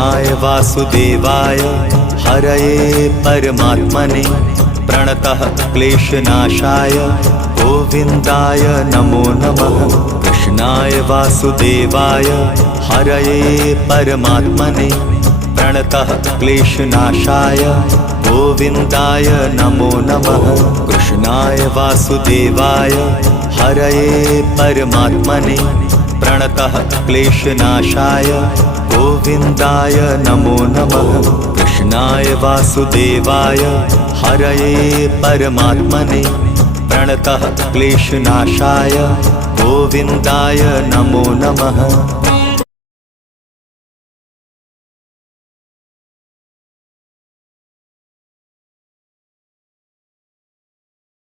कृष्णाय वासुदेवाय हरये परमात्मने प्रणतः क्लेशनाशाय गोविन्दाय नमो नमः। कृष्णाय वासुदेवाय हरये परमात्मने प्रणतः क्लेशनाशाय गोविन्दाय नमो नमः। कृष्णाय वासुदेवाय हरये परमात्मने प्रणतः क्लेशनाशाय गोविन्दाय नमो नमः। कृष्णाय वासुदेवाय हरये परमात्मने प्रणतः क्लेशनाशाय गोविन्दाय नमो नमः।